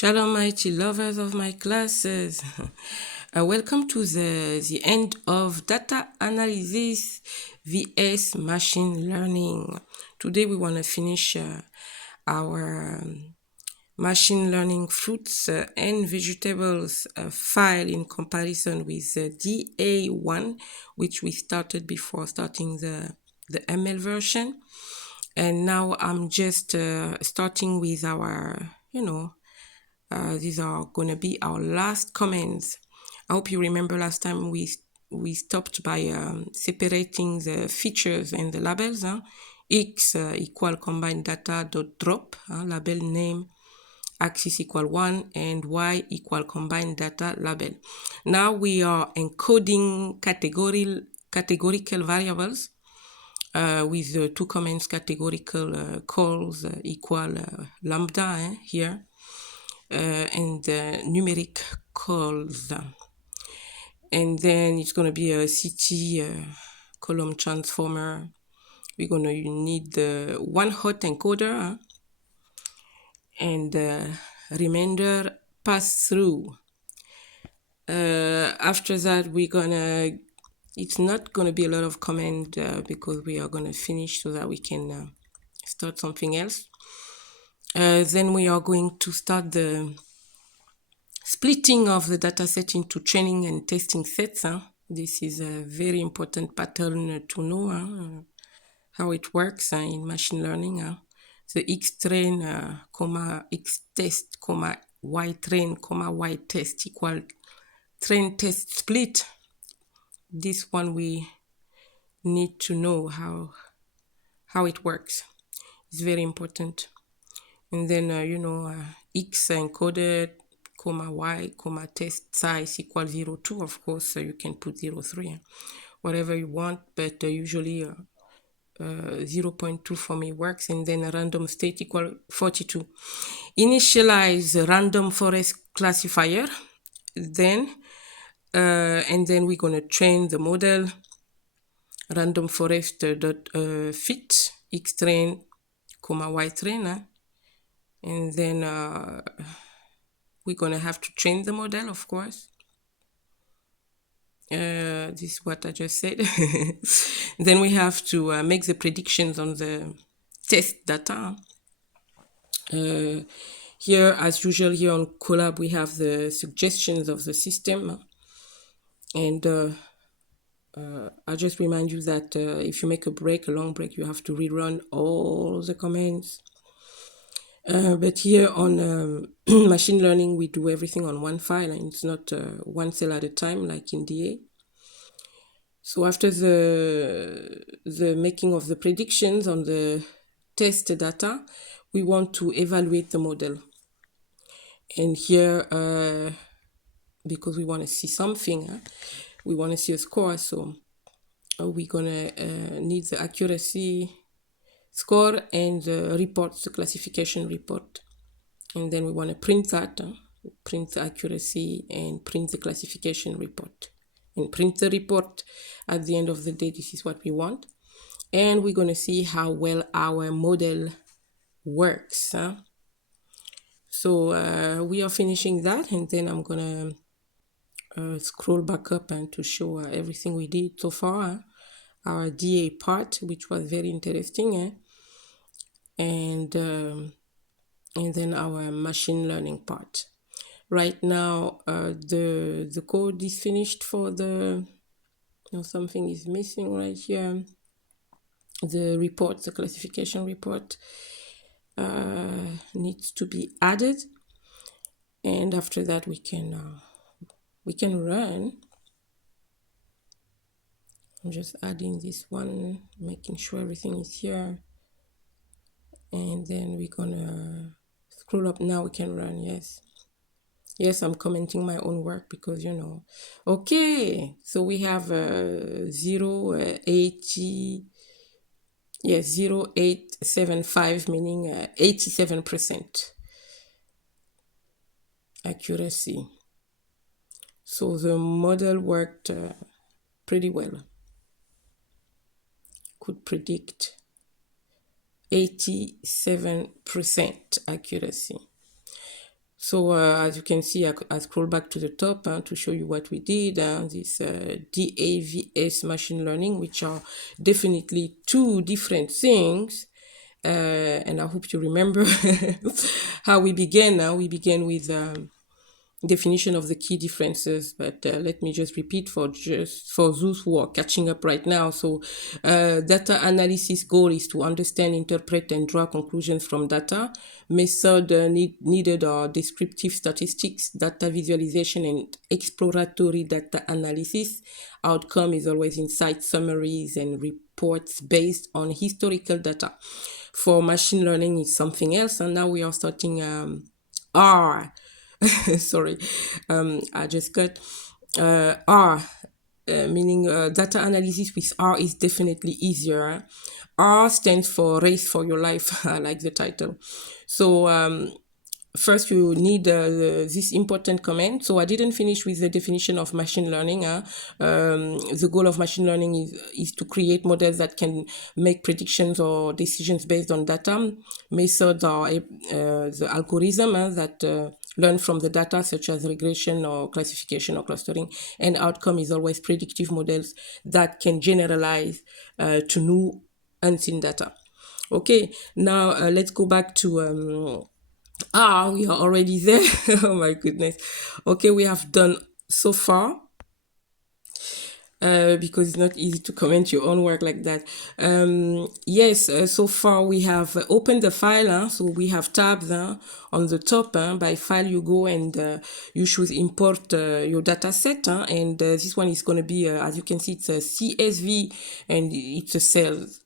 Shalom IT lovers of my classes. Welcome to the end of data analysis vs machine learning. Today we want to finish our machine learning fruits and vegetables file in comparison with DA1, which we started before starting the ML version. And now I'm just starting with our, these are going to be our last comments. I hope you remember last time we stopped by separating the features and the labels. X equal combined data dot drop, label name, axis equal 1, and Y equal combined data label. Now we are encoding categorical variables with two comments, categorical calls equal lambda here. And numeric calls, and then it's going to be a CT column transformer. We're going to need the one hot encoder and remainder pass through. After that, it's not going to be a lot of comment because we are going to finish so that we can start something else. Then we are going to start the splitting of the dataset into training and testing sets. This is a very important pattern to know how it works in machine learning. The X train, X test, Y train, Y test equal train test split. This one we need to know how it works. It's very important. And then X encoded, Y, test size equal 0.2. Of course, you can put 0.3, whatever you want, but usually 0.2 for me works. And then a random state equal 42. Initialize the random forest classifier. Then and then we're going to train the model random forest dot fit X train, Y train. And then we're going to have to train the model, of course. This is what I just said. Then we have to make the predictions on the test data. Here, as usual, here on Colab, we have the suggestions of the system. And I'll just remind you that if you make a long break, you have to rerun all the commands. But here on machine learning, we do everything on one file, and it's not one cell at a time like in DA. So after the making of the predictions on the test data, we want to evaluate the model. And here, because we want to see something, we want to see a score, so we're going to need the accuracy score and the report, the classification report. And then we want to print that, print the accuracy and print the classification report. And print the report at the end of the day. This is what we want. And we're going to see how well our model works. So we are finishing that, and then I'm going to scroll back up and to show everything we did so far. Our DA part, which was very interesting. And then our machine learning part. Right now, the code is finished for the, something is missing right here. The report, the classification report needs to be added. And after that, we can run. I'm just adding this one, making sure everything is here. And then we're gonna scroll up. Now we can run, yes, I'm commenting my own work because okay, so we have 0.875, meaning 87% accuracy. So the model worked pretty well, could predict 87% accuracy. So as you can see, I scroll back to the top to show you what we did. This DAVS machine learning, which are definitely two different things. And I hope you remember how we began. Now we began with definition of the key differences, but let me just repeat for those who are catching up right now. So data analysis goal is to understand, interpret, and draw conclusions from data. Method needed are descriptive statistics, data visualization, and exploratory data analysis. Outcome is always insight summaries and reports based on historical data. For machine learning, it's something else, and now we are starting R. Sorry, I just got R, meaning data analysis with R is definitely easier. R stands for Race for Your Life. I like the title. So first you need this important comment. So I didn't finish with the definition of machine learning. The goal of machine learning is to create models that can make predictions or decisions based on data. Methods are the algorithm that learn from the data, such as regression or classification or clustering. And outcome is always predictive models that can generalize to new unseen data. Okay, now let's go back to we are already there. Oh my goodness. Okay, we have done so far. Because it's not easy to comment your own work like that. Yes, so far we have opened the file. So we have tabs on the top. By file, you go and you should import your data set. And this one is going to be, as you can see, it's a CSV and it's a sales,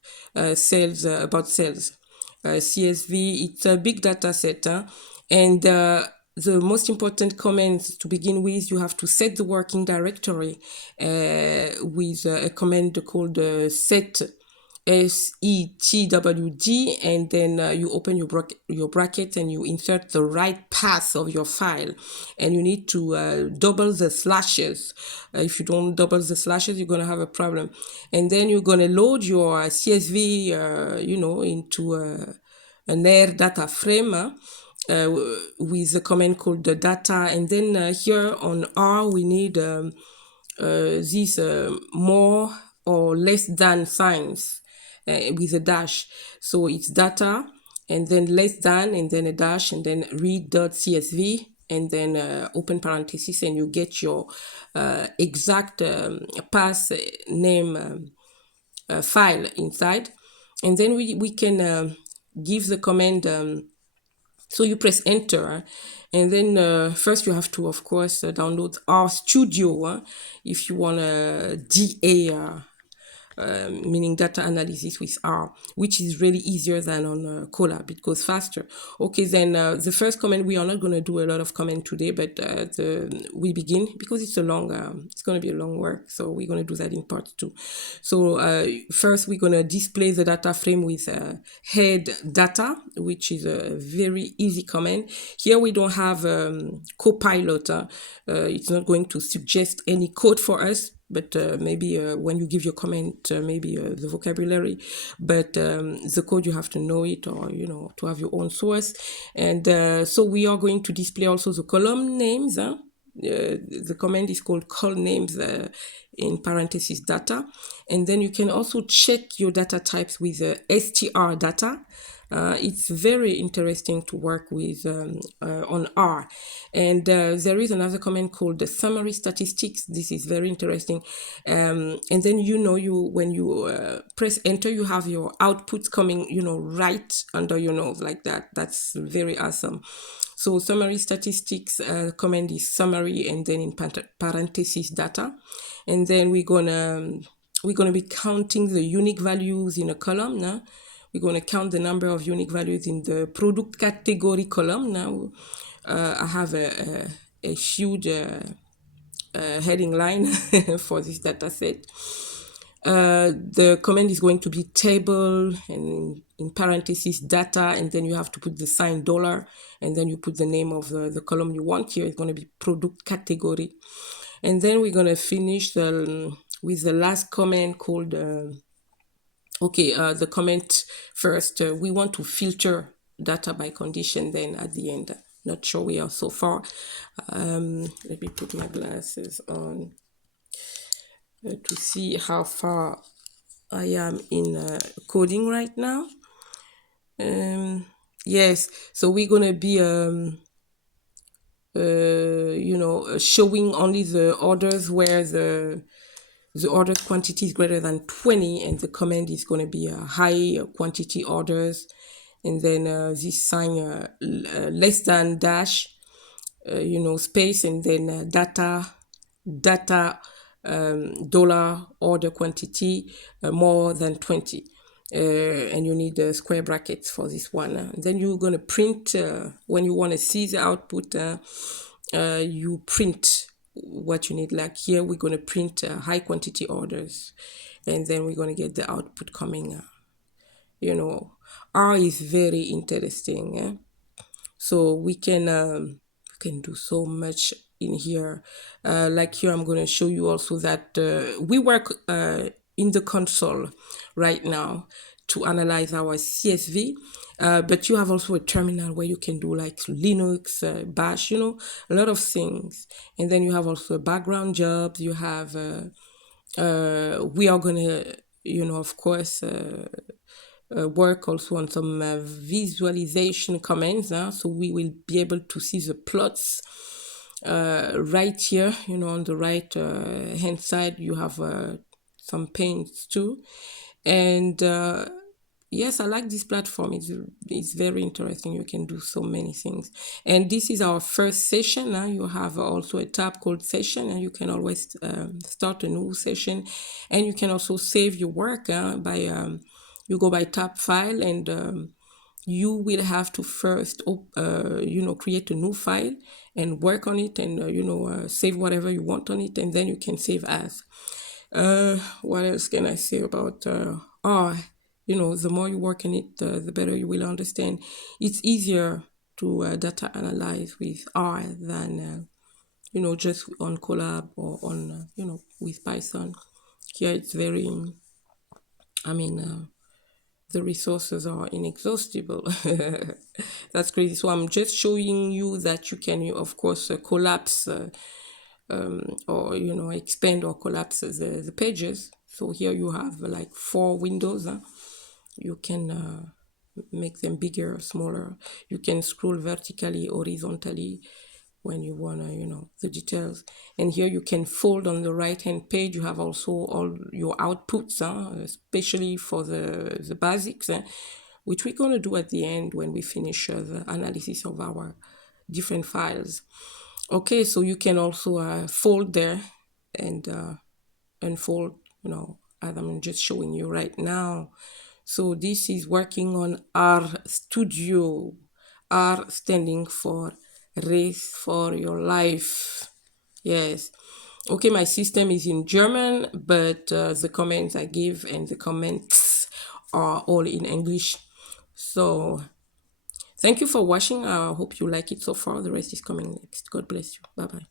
about sales. CSV, it's a big data set. And the most important comments to begin with, you have to set the working directory with a command called set setwd, and then you open your bracket and you insert the right path of your file, and you need to double the slashes. If you don't double the slashes, you're going to have a problem. And then you're going to load your CSV into an air data frame with a command called the data. And then here on R, we need these more or less than signs with a dash. So it's data, and then less than, and then a dash, and then read.csv, and then open parenthesis, and you get your exact path name file inside. And then we can give the command. So you press enter, and then first you have to, of course, download RStudio if you want a DA, meaning data analysis with R, which is really easier than on Colab. It goes faster. Okay, then the first comment, we are not going to do a lot of comment today, but we begin because it's going to be a long work. So we're going to do that in part 2. So first we're going to display the data frame with head data, which is a very easy command. Here we don't have Copilot. It's not going to suggest any code for us, but maybe when you give your comment, maybe the vocabulary, but the code, you have to know it, or to have your own source. And so we are going to display also the column names. The command is called call names in parentheses data. And then you can also check your data types with str data. It's very interesting to work with on R. And there is another command called the summary statistics. This is very interesting. And then when you press enter, you have your outputs coming right under your nose like that. That's very awesome. So summary statistics command is summary, and then in parentheses data. And then we're gonna be counting the unique values in a column now. We're going to count the number of unique values in the product category column. Now I have a huge heading line for this data set. The command is going to be table, and in parentheses data, and then you have to put the sign $, and then you put the name of the column you want. Here it's going to be product category. And then we're going to finish with the last command called the comment first. We want to filter data by condition, then at the end. Not sure we are so far. Let me put my glasses on to see how far I am in coding right now. Yes, so we're gonna be showing only the orders where the order quantity is greater than 20, and the command is going to be a high quantity orders, and then this sign less than dash space, and then data dollar order quantity more than 20, and you need square brackets for this one. Then you're going to print when you want to see the output. You print what you need. Like here, we're going to print high quantity orders, and then we're going to get the output coming. R is very interesting. So we can do so much in here. Like here, I'm going to show you also that we work in the console right now to analyze our CSV, but you have also a terminal where you can do like Linux, Bash, a lot of things. And then you have also background jobs. You have, we are going to, of course, work also on some visualization commands. So we will be able to see the plots right here, on the right hand side. You have some panes too. And yes, I like this platform. It's very interesting. You can do so many things. And this is our first session. You have also a tab called session, and you can always start a new session. And you can also save your work by you go by tab file, and you will have to first create a new file and work on it, and save whatever you want on it, and then you can save as. What else can I say about R? The more you work in it, the better you will understand. It's easier to data analyze with R than just on Colab or on with Python. Here it's very, the resources are inexhaustible. That's crazy. So I'm just showing you that you can, of course, collapse or expand or collapse the pages. So here you have like 4 windows. You can make them bigger, smaller. You can scroll vertically, horizontally when you want to, the details. And here you can fold on the right hand page. You have also all your outputs, especially for the basics, which we're going to do at the end when we finish the analysis of our different files. Okay, so you can also fold there and unfold, as I'm just showing you right now. So this is working on RStudio, R standing for Race for Your Life. Yes. Okay, my system is in German, but the comments I give and the comments are all in English. So thank you for watching. I hope you like it so far. The rest is coming next. God bless you. Bye-bye.